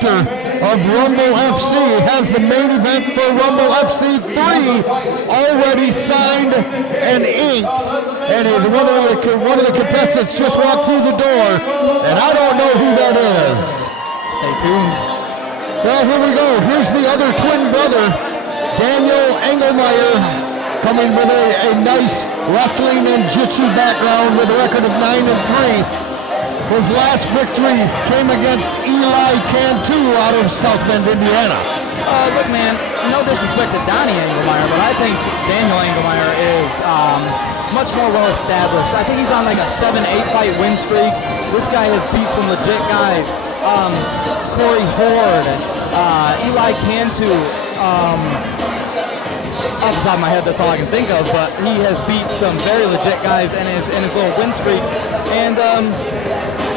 director of Rumble FC, has the main event for Rumble FC 3 already signed and inked. And one of the contestants just walked through the door, and I don't know who that is. Stay tuned. Well, here we go. Here's the other twin brother, Daniel Anglemyer, coming with a nice wrestling and jiu-jitsu background with a record of 9-3. His last victory came against Eli Cantu out of South Bend, Indiana. Look, man, no disrespect to Donnie Anglemyer, but I think Daniel Anglemyer is much more well-established. I think he's on like a 7-8 fight win streak. This guy has beat some legit guys. Corey Horde, Eli Cantu, off the top of my head, that's all I can think of, but he has beat some very legit guys in his little win streak. And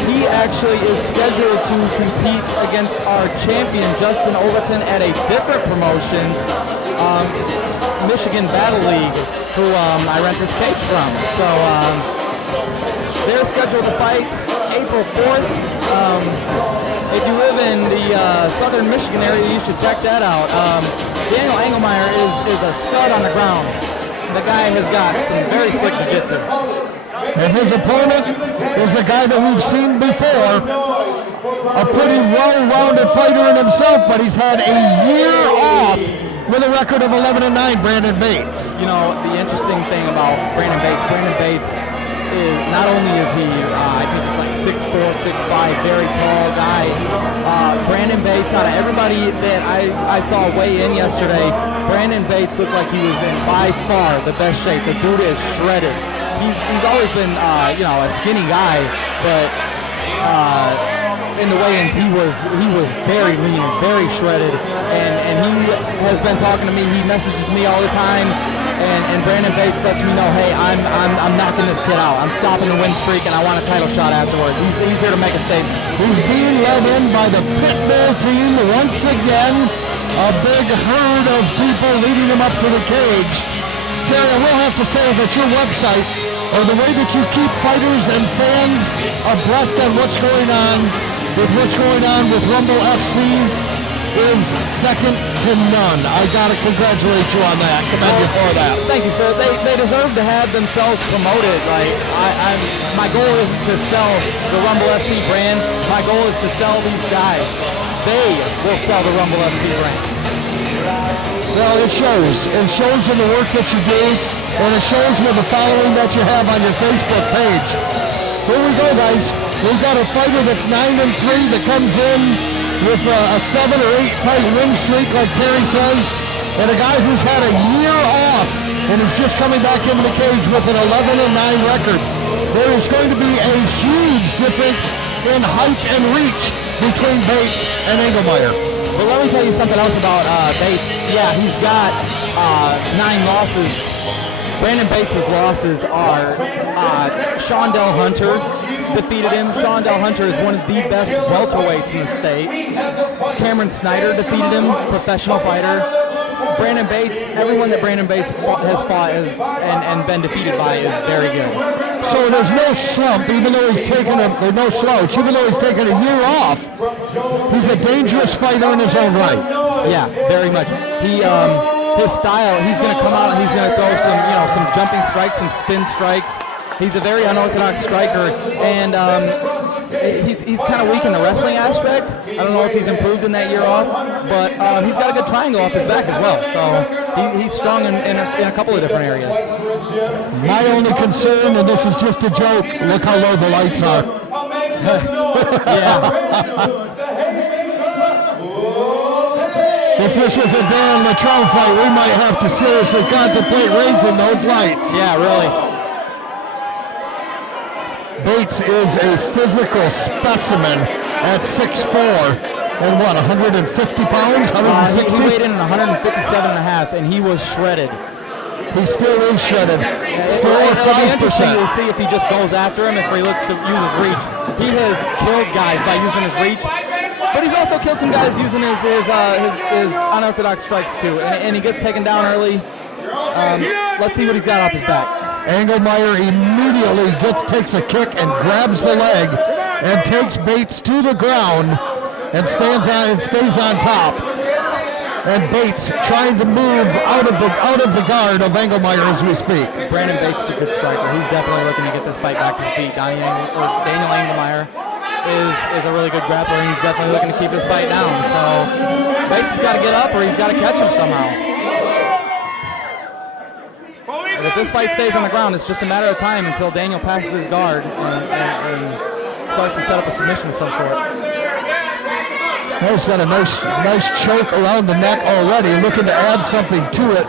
he actually is scheduled to compete against our champion, Justin Overton, at a different promotion, Michigan Battle League, who I rent this cage from. So they're scheduled to fight April 4th. If you live in the southern Michigan area, you should check that out. Daniel Anglemyer is a stud on the ground. The guy has got some very slick jiu-jitsu. And his opponent is a guy that we've seen before, a pretty well-rounded fighter in himself, but he's had a year off with a record of 11-9, Brandon Bates. You know, the interesting thing about Brandon Bates is not only is he, I think it's like 6'4", 6'5", very tall guy. Brandon Bates, out of everybody that I saw weigh in yesterday, Brandon Bates looked like he was in by far the best shape. The dude is shredded. He's always been, a skinny guy, but in the weigh-ins he was very lean, very shredded, and he has been talking to me. He messages me all the time, and Brandon Bates lets me know, hey, I'm knocking this kid out. I'm stopping the win streak, and I want a title shot afterwards. He's here to make a statement. He's being led in by the Pitbull team once again. A big herd of people leading him up to the cage. Terry, I will have to say that your website, or the way that you keep fighters and fans abreast on what's going on with Rumble FCs, is second to none. I gotta congratulate you on that. Commend you for that. Thank you, sir. They deserve to have themselves promoted. Like my goal is to sell the Rumble FC brand. My goal is to sell these guys. They will sell the Rumble FC brand. Well, it shows. It shows in the work that you do, and it shows with the following that you have on your Facebook page. Here we go, guys. We've got a fighter that's 9-3 that comes in with a 7 or 8 fight win streak, like Terry says, and a guy who's had a year off and is just coming back into the cage with an 11-9 record. There is going to be a huge difference in height and reach between Bates and Anglemyer. Well, let me tell you something else about Bates. Yeah, he's got 9 losses. Brandon Bates' losses are Shondell Hunter defeated him. Shondell Hunter is one of the best welterweights in the state. Cameron Snyder defeated him, professional fighter. Brandon Bates, everyone that Brandon Bates has fought and been defeated by is very good. So there's no slump, even though he's taken no slouch, even though he's taken a year off. He's a dangerous fighter in his own right. Yeah, very much. His style, he's going to come out and he's going to throw some jumping strikes, some spin strikes. He's a very unorthodox striker, and he's kind of weak in the wrestling aspect. I don't know if he's improved in that year off, but he's got a good triangle off his back as well. So he's strong in a couple of different areas. My only concern, and this is just a joke, look how low the lights are. Yeah. If this was a Darren Latrell fight, we might have to seriously contemplate raising those lights. Yeah, really. Bates is a physical specimen at 6'4", and 150 pounds, 160? He weighed in at 157.5, and he was shredded. He still is shredded. 4 or 5%. We'll see if he just goes after him, if he looks to use his reach. He has killed guys by using his reach. But he's also killed some guys using his unorthodox strikes too, and he gets taken down early. Let's see what he's got off his back. Anglemyer immediately takes a kick and grabs the leg and takes Bates to the ground. and stays on top. And Bates trying to move out of the guard of Anglemyer as we speak. Brandon Bates is a good striker. He's definitely looking to get this fight back to the feet. Daniel Anglemyer is a really good grappler, and he's definitely looking to keep his fight down. So Bates has got to get up, or he's got to catch him somehow. And if this fight stays on the ground, it's just a matter of time until Daniel passes his guard and starts to set up a submission of some sort. Well, he's got a nice choke around the neck already, looking to add something to it.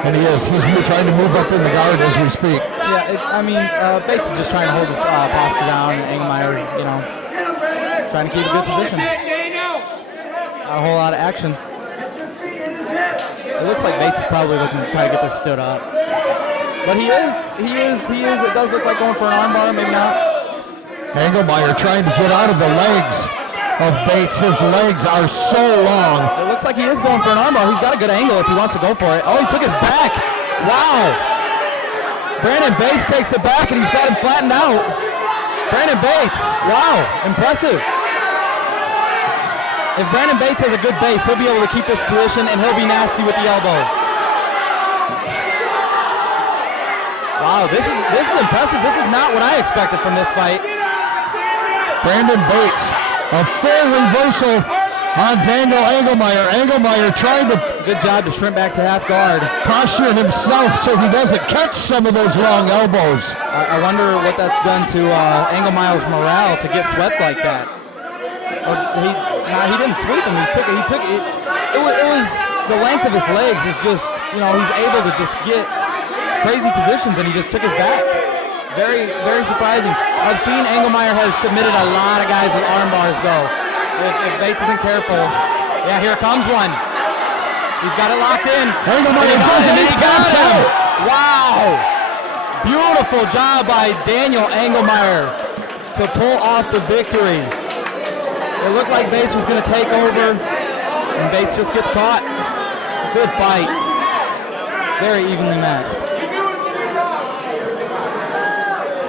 And he is. He's trying to move up in the guard as we speak. Yeah, Bates is just trying to hold his posture down. Anglemyer, trying to keep a good position. Not a whole lot of action. It looks like Bates is probably looking to try to get this stood up. But he is. It does look like going for an armbar, maybe not. Anglemyer trying to get out of the legs of Bates. His legs are so long. It looks like he is going for an armbar. He's got a good angle if he wants to go for it. Oh, he took his back. Wow. Brandon Bates takes it back, and he's got him flattened out. Brandon Bates. Wow. Impressive. If Brandon Bates has a good base, he'll be able to keep this position, and he'll be nasty with the elbows. Wow, this is impressive. This is not what I expected from this fight. Brandon Bates, a full reversal on Daniel Anglemyer. Anglemyer trying to good job to shrimp back to half guard. Posture himself so he doesn't catch some of those long elbows. I wonder what that's done to Anglemyer's morale to get swept like that. He didn't sweep him. He took it. It was the length of his legs is just, he's able to just get crazy positions, and he just took his back. Very, very surprising. I've seen Anglemyer has submitted a lot of guys with arm bars, though. If Bates isn't careful. Yeah, here comes one. He's got it locked in. Anglemyer does it. He taps out. Wow. Beautiful job by Daniel Anglemyer to pull off the victory. It looked like Bates was going to take over, and Bates just gets caught. Good fight. Very evenly matched.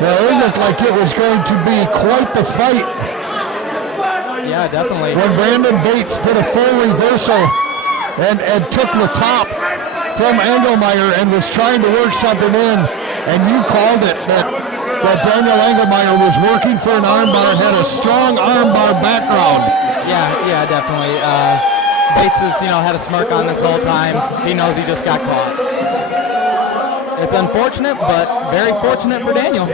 Well, it looked like it was going to be quite the fight. Yeah, definitely. When Brandon Bates did a full reversal and took the top from Anglemyer and was trying to work something in, and you called it that Daniel Anglemyer was working for an armbar and had a strong armbar background. Yeah, definitely. Bates has, had a smirk on this whole time. He knows he just got caught. It's unfortunate, but very fortunate for Daniel.